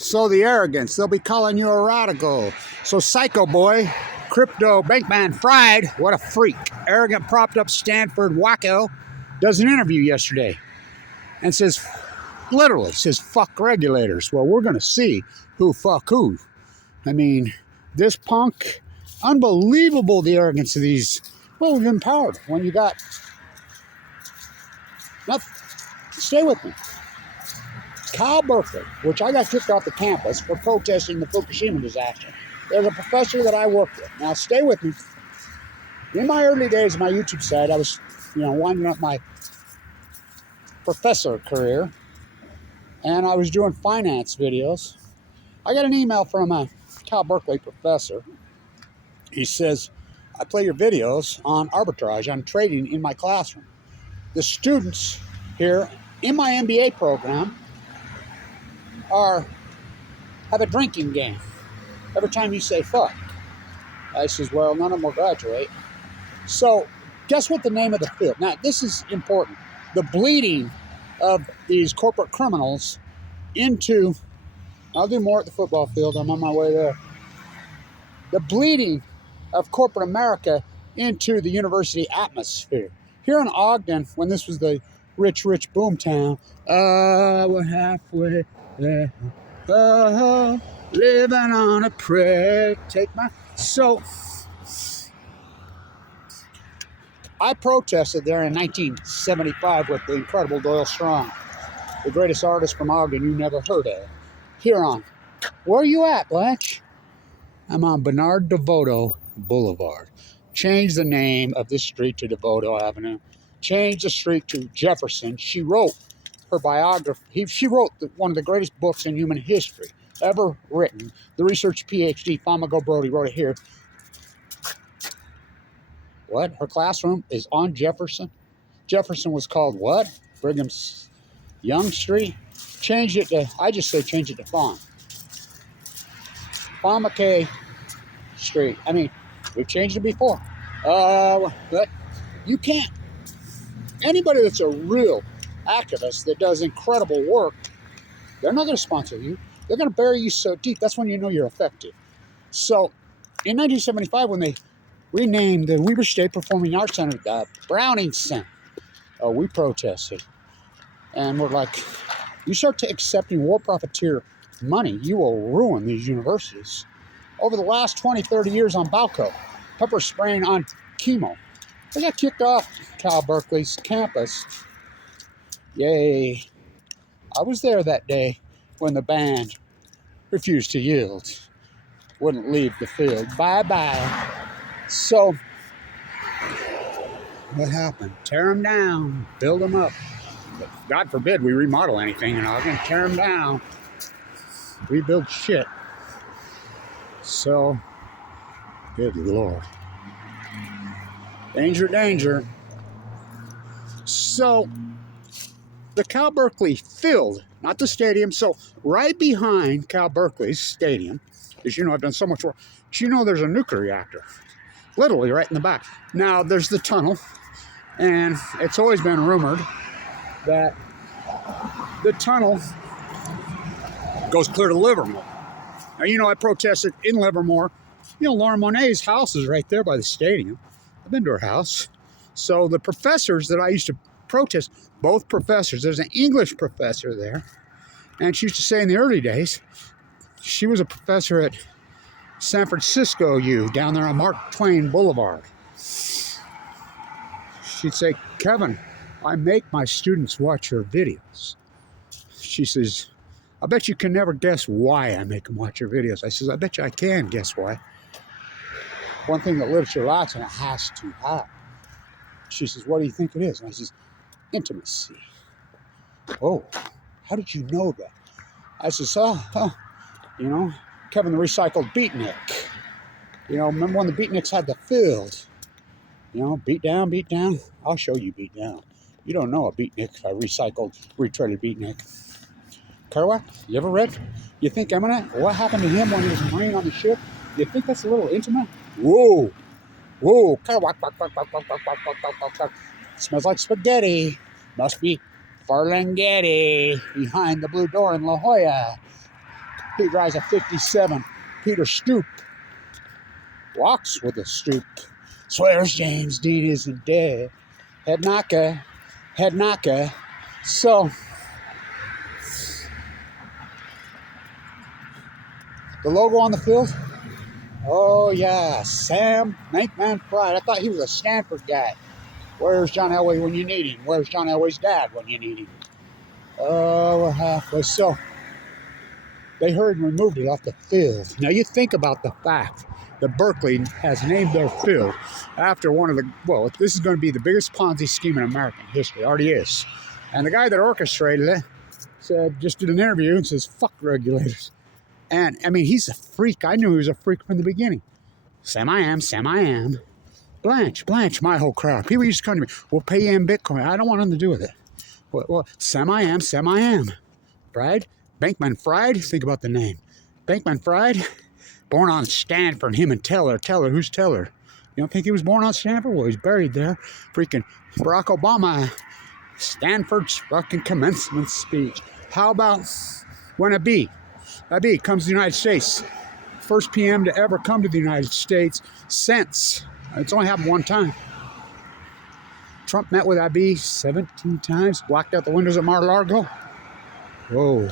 So the arrogance, they'll be calling you a radical. So Psycho Boy, Crypto BANKMAN Fried, what a freak. Arrogant, propped up Stanford wacko does an interview yesterday and says, literally says, fuck regulators. Well, we're going to see who fuck who. I mean, this punk, unbelievable the arrogance of these. Well, we've been powered when you got nothing. Stay with me. Cal Berkeley, which I got kicked off the campus for protesting the Fukushima disaster. There's a professor that I worked with. Now, stay with me. In my early days of my YouTube site, I was, winding up my professor career, and I was doing finance videos. I got an email from a Cal Berkeley professor. He says, I play your videos on arbitrage, on trading in my classroom. The students here in my MBA program have a drinking game every time you say fuck. I says, well, none of them will graduate. So guess what the name of the field? Now, this is important. The bleeding of these corporate criminals into, I'll do more at the football field. I'm on my way there. The bleeding of corporate America into the university atmosphere. Here in Ogden, when this was the rich boom town, we're halfway there. Oh, living on a prayer. So, I protested there in 1975 with the incredible Doyle Strong, the greatest artist from Ogden you never heard of. Here on, where are you at, Blanche? I'm on Bernard DeVoto Boulevard. Change the name of this street to DeVoto Avenue. Change the street to Jefferson. She wrote her biography. She wrote one of the greatest books in human history ever written. The research PhD, Famago Brody, wrote it here. What? Her classroom is on Jefferson? Jefferson was called what? Brigham Young Street? Change it to, I just say change it to Fama Street. I mean, we've changed it before. But you can't. Anybody that's a real activist that does incredible work, they're not going to sponsor you. They're going to bury you so deep. That's when you know you're effective. So, in 1975, when they renamed the Weber State Performing Arts Center the Browning Center, we protested. And we're like, you start accepting war profiteer money, you will ruin these universities. Over the last 20, 30 years on Balco, pepper spraying on chemo. I got kicked off Cal Berkeley's campus. Yay. I was there that day when the band refused to yield. Wouldn't leave the field. Bye-bye. So, what happened? Tear them down. Build them up. But God forbid we remodel anything and I'm going to tear them down. Rebuild shit. So, good Lord. Danger, danger. So, the Cal Berkeley field, not the stadium. So, right behind Cal Berkeley's stadium, as you know, I've done so much work. But you know there's a nuclear reactor. Literally right in the back. Now, there's the tunnel. And it's always been rumored that the tunnel goes clear to Livermore. Now, I protested in Livermore. Laura Monet's house is right there by the stadium. I've been to her house. So the professors that I used to protest, both professors, there's an English professor there. And she used to say in the early days, she was a professor at San Francisco U, down there on Mark Twain Boulevard. She'd say, Kevin, I make my students watch your videos. She says, I bet you can never guess why I make them watch your videos. I says, I bet you I can guess why. One thing that literature lacks and it has to have. She says, what do you think it is? And I says, intimacy. Oh, how did you know that? I says, Kevin the recycled beatnik. Remember when the beatniks had the field? Beat down. I'll show you beat down. You don't know a beatnik, a recycled, retreaded beatnik. Kerouac, you ever read? You think Eminent? What happened to him when he was a Marine on the ship? You think that's a little intimate? Whoa. Kerouac. Smells like spaghetti. Must be Ferlinghetti behind the blue door in La Jolla. He drives a 57 Peter Stoop. Walks with a stoop. Swears James Dean isn't dead. Head knocker. Head knocker. So, the logo on the field? Oh, yeah. Sam Bankman Fried. I thought he was a Stanford guy. Where's John Elway when you need him? Where's John Elway's dad when you need him? Oh, we're halfway. So, they hurried and removed it off the field. Now, you think about the fact that Berkeley has named their field after one of the, well, this is going to be the biggest Ponzi scheme in American history. It already is. And the guy that orchestrated it said, just did an interview and says, fuck regulators. And, I mean, he's a freak. I knew he was a freak from the beginning. Sam I am. Blanche, my whole crowd. People used to come to me, we'll pay you in Bitcoin. I don't want nothing to do with it. Well, Sam I am. Fried? Bankman Fried? Think about the name. Bankman Fried? Born on Stanford, him and Teller. Teller, who's Teller? You don't think he was born on Stanford? Well, he's buried there. Freaking Barack Obama. Stanford's fucking commencement speech. How about when a bee comes to the United States? First PM to ever come to the United States since. It's only happened one time. Trump met with IB 17 times, blocked out the windows at Mar-a-Lago. Whoa.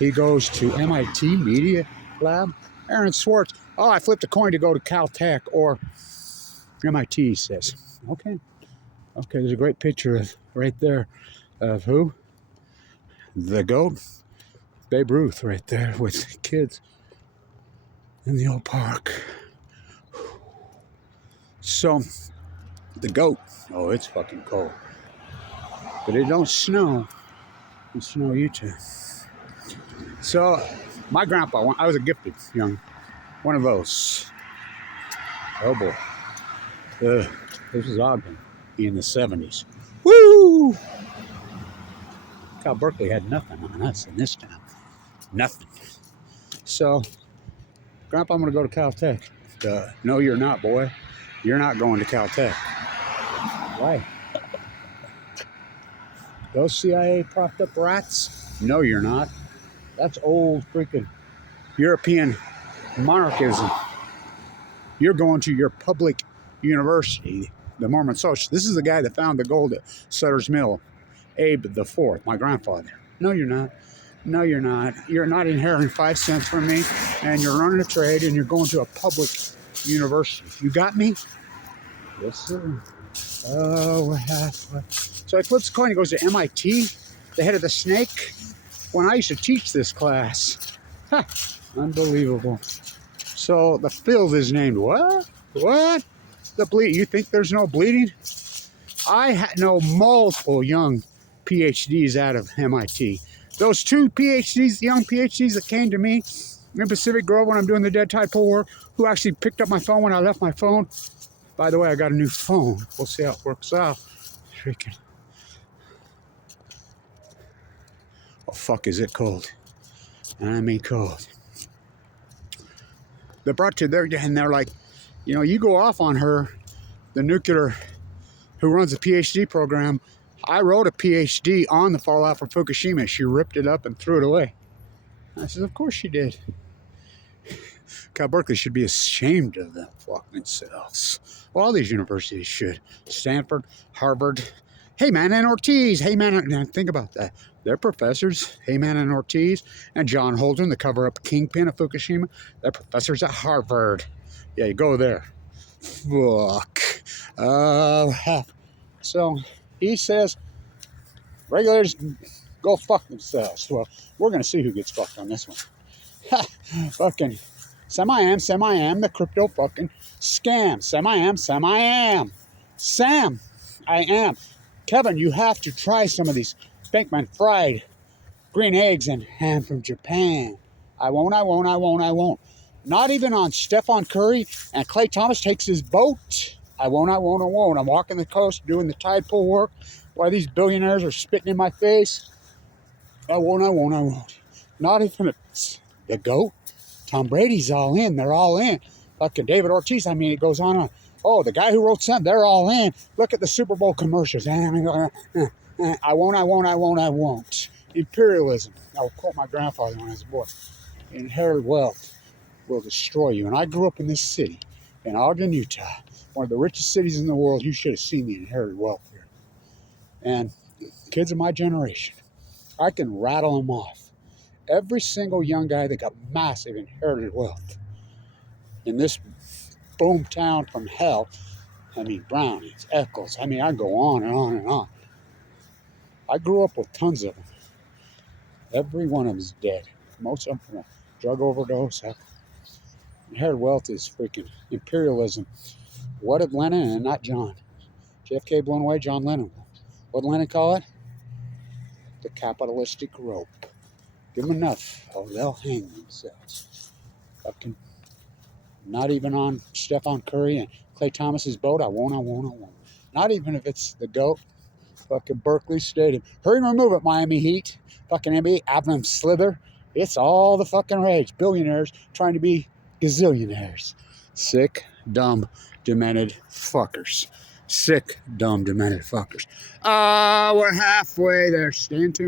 He goes to MIT Media Lab. Aaron Swartz. Oh, I flipped a coin to go to Caltech or MIT, he says. Okay, there's a great picture of right there of who? The GOAT. Babe Ruth right there with kids in the old park. So, the GOAT. Oh, it's fucking cold. But it don't snow. It snow Utah. So, my grandpa, I was a gifted young, one of those. Oh boy. This was Ogden in the 70s. Woo! Cal Berkeley had nothing on us in this town. Nothing. So, Grandpa, I'm going to go to Caltech. No, you're not, boy. You're not going to Caltech. Why? Those CIA propped up rats? No, you're not. That's old freaking European monarchism. You're going to your public university, the Mormon Socialist. This is the guy that found the gold at Sutter's Mill, Abe IV, my grandfather. No, you're not. No, you're not. You're not inheriting 5 cents from me, and you're running a trade, and you're going to a public university. You got me? Yes, sir. Oh, what happened? So I flips a coin. He goes to MIT, the head of the snake. When I used to teach this class. Ha! Unbelievable. So the field is named what? What? The bleed. You think there's no bleeding? I know multiple young PhDs out of MIT. Those 2 PhDs, young PhDs that came to me in Pacific Grove when I'm doing the dead tide pool work, who actually picked up my phone when I left my phone. By the way, I got a new phone. We'll see how it works out. Freaking. Oh, fuck, is it cold? I mean cold. They brought to there, and they're like, you know, you go off on her, the nuclear, who runs the PhD program. I wrote a PhD on the fallout from Fukushima. She ripped it up and threw it away. I said, of course she did. Cal Berkeley should be ashamed of them fucking selves. Well, all these universities should. Stanford, Harvard, Heyman and Ortiz. Heyman, think about that. They're professors, Heyman and Ortiz, and John Holden, the cover-up kingpin of Fukushima. They're professors at Harvard. Yeah, you go there. Fuck. So he says, regulators go fuck themselves. Well, we're going to see who gets fucked on this one. Ha! Fucking Sam I am, the crypto fucking scam. Sam I am. Kevin, you have to try some of these Bankman fried green eggs and ham from Japan. I won't. Not even on Stephen Curry and Clay Thomas takes his boat. I won't. I'm walking the coast doing the tide pool work while these billionaires are spitting in my face. I won't. Not even the GOAT. Tom Brady's all in. They're all in. Fucking David Ortiz, I mean, it goes on. Oh, the guy who wrote something, they're all in. Look at the Super Bowl commercials. I won't. imperialism. I'll quote my grandfather when I was a boy. Inherited wealth will destroy you. And I grew up in this city, in Ogden, Utah, one of the richest cities in the world. You should have seen the inherited wealth here. And kids of my generation, I can rattle them off. Every single young guy that got massive inherited wealth in this boom town from hell. I mean, Brownies, Eccles. I mean, I go on and on and on. I grew up with tons of them. Every one of them is dead. Most of them from a drug overdose. Inherited wealth is freaking imperialism. What did Lenin and not John? JFK blown away, John Lennon. What did Lenin call it? The capitalistic rope. Give them enough, or they'll hang themselves. Fucking not even on Stephon Curry and Klay Thomas's boat. I won't. Not even if it's the GOAT. Fucking Berkeley Stadium. Hurry and remove it, Miami Heat. Fucking NBA, Abram Slither. It's all the fucking rage. Billionaires trying to be gazillionaires. Sick, dumb, demented fuckers. Sick, dumb, demented fuckers. We're halfway there. Stay tuned.